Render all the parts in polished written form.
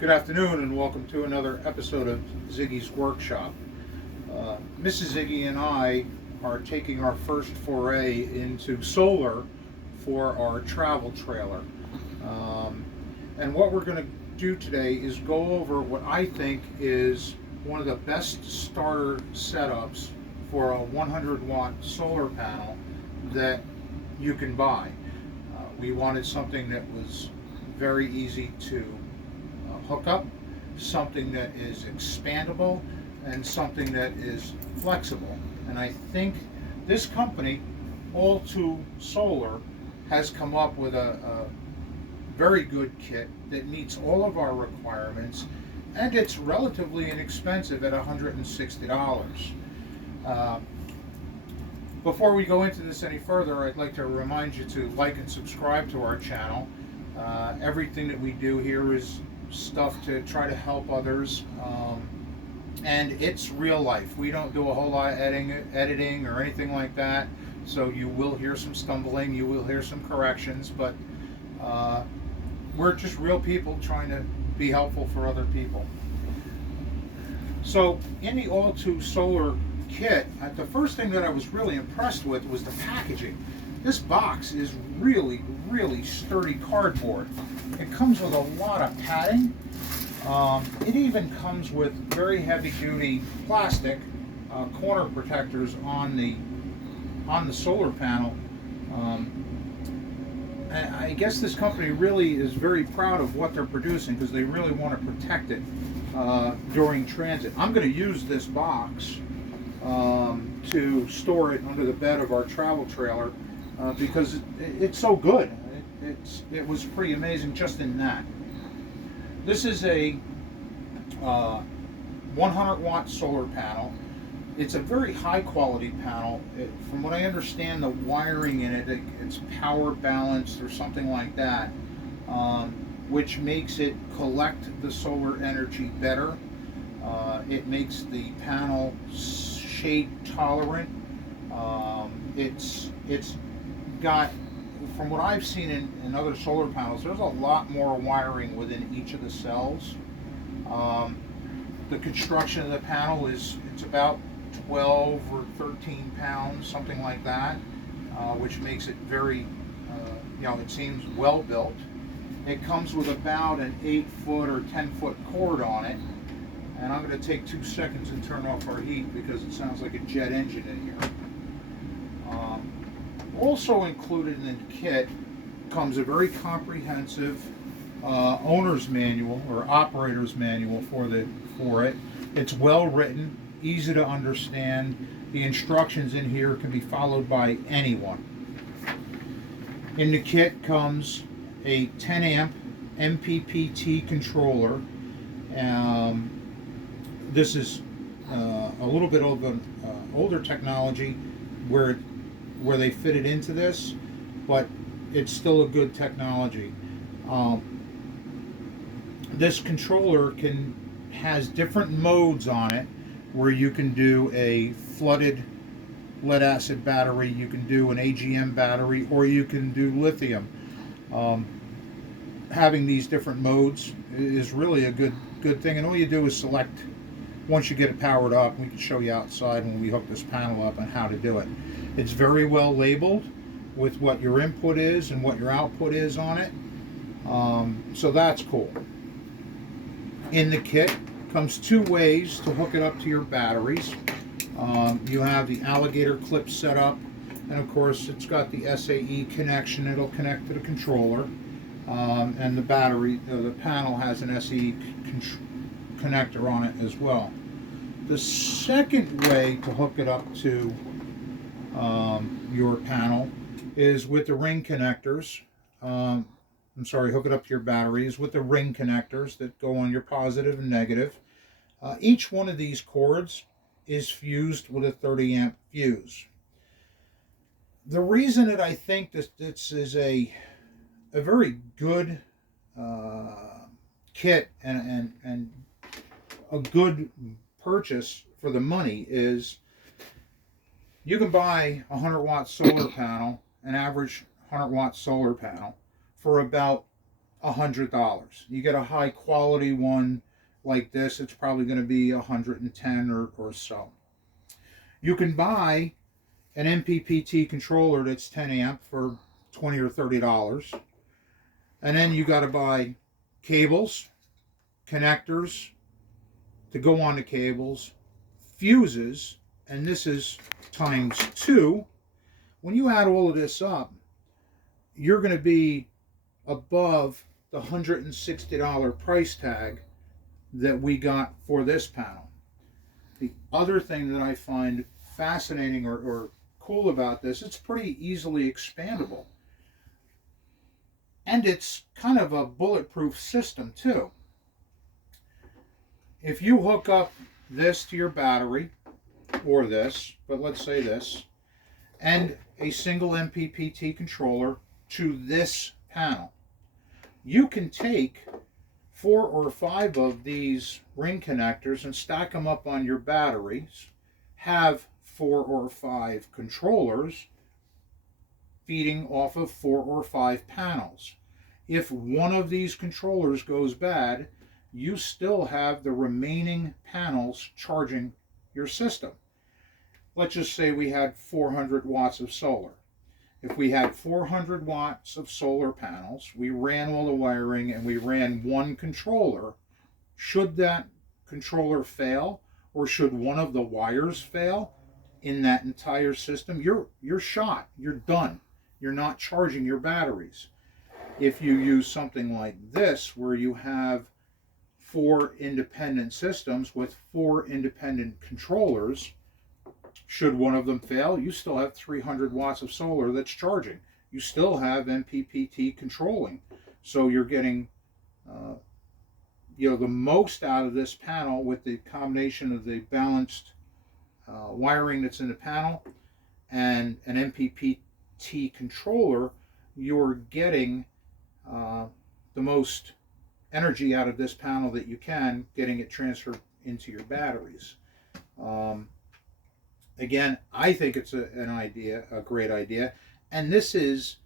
Good afternoon and welcome to another episode of Ziggy's Workshop. Mrs. Ziggy and I are taking our first foray into solar for our travel trailer. Um, and what we're going to do today is go over what I think is one of the best starter setups for a 100-watt solar panel that you can buy. We wanted something that was very easy to hook up, something that is expandable, and something that is flexible. And I think this company, Allto Solar, has come up with a very good kit that meets all of our requirements, and it's relatively inexpensive at $160. Before we go into this any further, I'd like to remind you to like and subscribe to our channel. Everything that we do here is stuff to try to help others, and it's real life. We don't do a whole lot of editing or anything like that, so you will hear some stumbling, you will hear some corrections, but we're just real people trying to be helpful for other people. So in the Allto Solar kit, the first thing that I was really impressed with was the packaging. This box is really sturdy cardboard. It comes with a lot of padding. It even comes with very heavy duty plastic corner protectors on the solar panel. And I guess this company really is very proud of what they're producing because they really want to protect it during transit. I'm going to use this box to store it under the bed of our travel trailer because it's so good. It was pretty amazing just in that. This is a 100-watt solar panel. It's a very high quality panel. From what I understand, the wiring in it, it's power balanced or something like that, which makes it collect the solar energy better. It makes the panel shade tolerant. It's got, from what I've seen in other solar panels, there's a lot more wiring within each of the cells. The construction of the panel it's about 12 or 13 pounds, something like that, which makes it very, it seems well built. It comes with about an 8-foot or 10-foot cord on it. And I'm going to take 2 seconds and turn off our heat because it sounds like a jet engine in here. Also included in the kit comes a very comprehensive owner's manual or operator's manual for it. It's well written, easy to understand. The instructions in here can be followed by anyone. In the kit comes a 10 amp MPPT controller. This is a little bit of an older technology where they fit it into this, but it's still a good technology. This controller has different modes on it where you can do a flooded lead acid battery, you can do an AGM battery, or you can do lithium. Having these different modes is really a good thing, and all you do is select. Once you get it powered up, we can show you outside when we hook this panel up and how to do it. It's very well labeled with what your input is and what your output is on it. So that's cool. In the kit comes 2 ways to hook it up to your batteries. You have the alligator clip set up, and of course it's got the SAE connection. It'll connect to the controller, and the battery, the panel has an SAE connector on it as well. The second way to hook it up to your panel is with the ring connectors. Hook it up to your batteries with the ring connectors that go on your positive and negative. Each one of these cords is fused with a 30 amp fuse. The reason that I think this is a very good kit and a good purchase for the money is you can buy a 100-watt solar panel, an average 100-watt solar panel, for about $100. You get a high quality one like this, it's probably going to be 110 or so. You can buy an MPPT controller that's 10 amp for $20 or $30. And then you got to buy cables, connectors to go on the cables, fuses, and this is times 2. When you add all of this up, you're going to be above the $160 price tag that we got for this panel. The other thing that I find fascinating or cool about this, it's pretty easily expandable. And it's kind of a bulletproof system too. If you hook up this to your battery, or this, but let's say this, and a single MPPT controller to this panel, you can take 4 or 5 of these ring connectors and stack them up on your batteries, have 4 or 5 controllers feeding off of 4 or 5 panels. If one of these controllers goes bad, you still have the remaining panels charging your system. Let's just say we had 400 watts of solar. If we had 400 watts of solar panels, we ran all the wiring and we ran one controller, should that controller fail, or should one of the wires fail in that entire system, you're shot, you're done. You're not charging your batteries. If you use something like this, where you have 4 independent systems with 4 independent controllers, should one of them fail, you still have 300 watts of solar that's charging. You still have MPPT controlling. So you're getting the most out of this panel with the combination of the balanced wiring that's in the panel and an MPPT controller. You're getting the most energy out of this panel that you can, getting it transferred into your batteries. Again, I think it's a great idea. And this is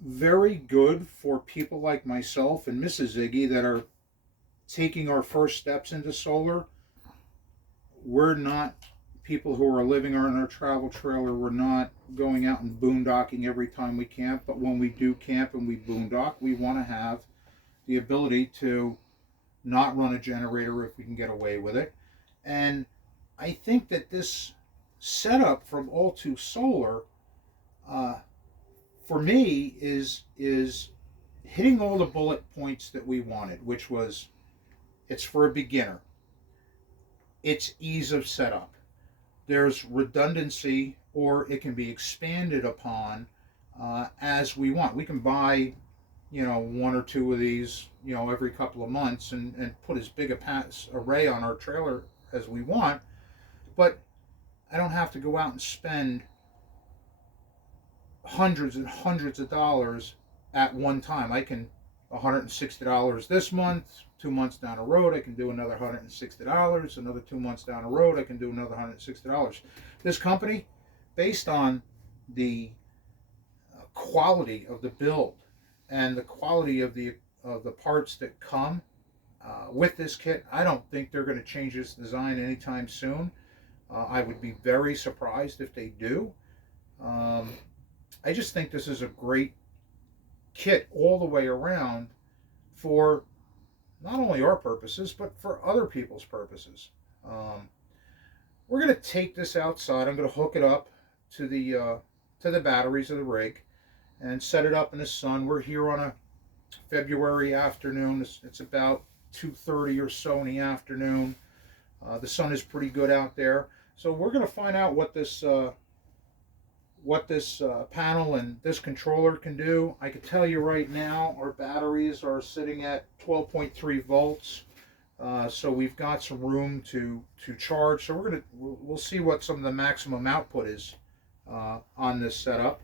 very good for people like myself and Mrs. Ziggy that are taking our first steps into solar. We're not people who are living in our travel trailer. We're not going out and boondocking every time we camp. But when we do camp and we boondock, we want to have the ability to not run a generator if we can get away with it. And I think that this setup from Allto Solar, for me, is hitting all the bullet points that we wanted, which was, it's for a beginner. It's ease of setup. There's redundancy, or it can be expanded upon as we want. We can buy, 1 or 2 of these, every couple of months and put as big a array on our trailer as we want. But I don't have to go out and spend hundreds and hundreds of dollars at one time. I can $160 this month, 2 months down the road I can do another $160, another 2 months down the road I can do another $160. This company, based on the quality of the build and the quality of the parts that come with this kit, I don't think they're going to change this design anytime soon. I would be very surprised if they do. I just think this is a great kit all the way around for not only our purposes, but for other people's purposes. We're going to take this outside. I'm going to hook it up to the batteries of the rig and set it up in the sun. We're here on a February afternoon. It's about 2:30 or so in the afternoon. The sun is pretty good out there. So we're going to find out what this panel and this controller can do. I can tell you right now, our batteries are sitting at 12.3 volts. So we've got some room to charge. So we'll see what some of the maximum output is on this setup,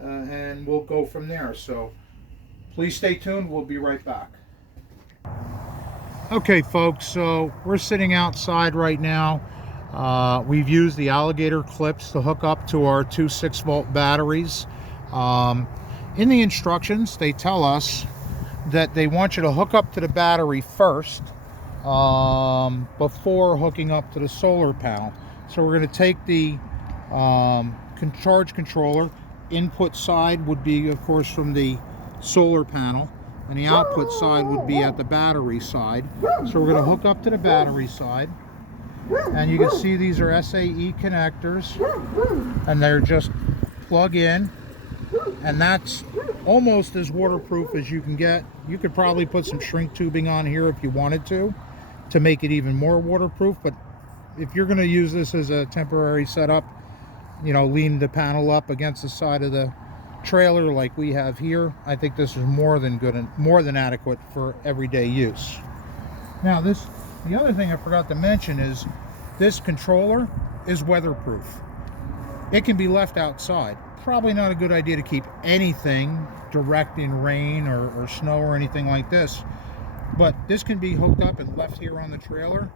and we'll go from there. So please stay tuned. We'll be right back. Okay, folks. So we're sitting outside right now. We've used the alligator clips to hook up to our 2 6-volt batteries. In the instructions, they tell us that they want you to hook up to the battery first before hooking up to the solar panel. So we're going to take the charge controller. Input side would be, of course, from the solar panel, and the output side would be at the battery side. So we're going to hook up to the battery side, and you can see these are SAE connectors, and they're just plug in, and that's almost as waterproof as you can get. You could probably put some shrink tubing on here if you wanted to make it even more waterproof, but if you're going to use this as a temporary setup, you know, lean the panel up against the side of the trailer like we have here, I think this is more than good and more than adequate for everyday use. Now the other thing I forgot to mention is this controller is weatherproof. It can be left outside. Probably not a good idea to keep anything direct in rain or snow or anything like this, but this can be hooked up and left here on the trailer.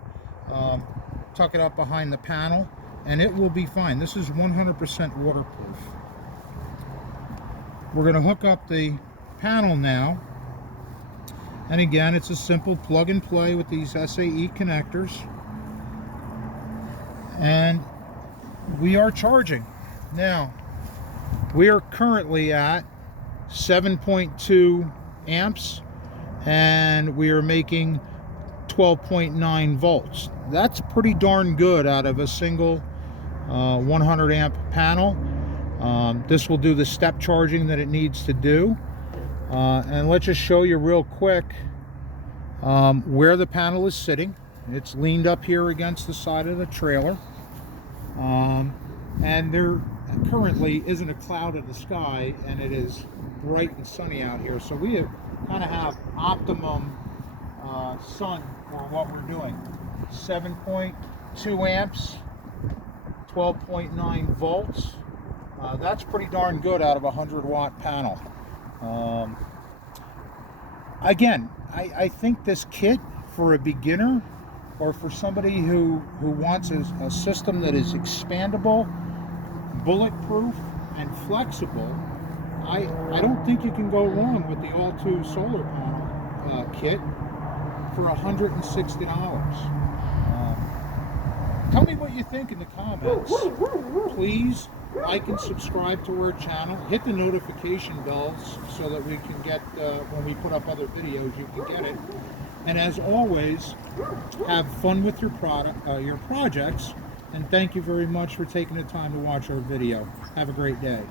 Tuck it up behind the panel and it will be fine. This is 100% waterproof. We're going to hook up the panel now, and again, it's a simple plug and play with these SAE connectors, and we are charging. Now, we are currently at 7.2 amps, and we are making 12.9 volts. That's pretty darn good out of a single 100 amp panel. This will do the step charging that it needs to do. And let's just show you real quick where the panel is sitting. It's leaned up here against the side of the trailer. And there currently isn't a cloud in the sky, and it is bright and sunny out here. So we kind of have optimum sun for what we're doing. 7.2 amps, 12.9 volts. That's pretty darn good out of a 100-watt panel. Again, I think this kit for a beginner or for somebody who wants a system that is expandable, bulletproof, and flexible, I don't think you can go wrong with the Allto Solar panel kit for $160. Tell me what you think in the comments. Please like and subscribe to our channel. Hit the notification bells so that we can get, when we put up other videos, you can get it. And as always, have fun with your projects. And thank you very much for taking the time to watch our video. Have a great day.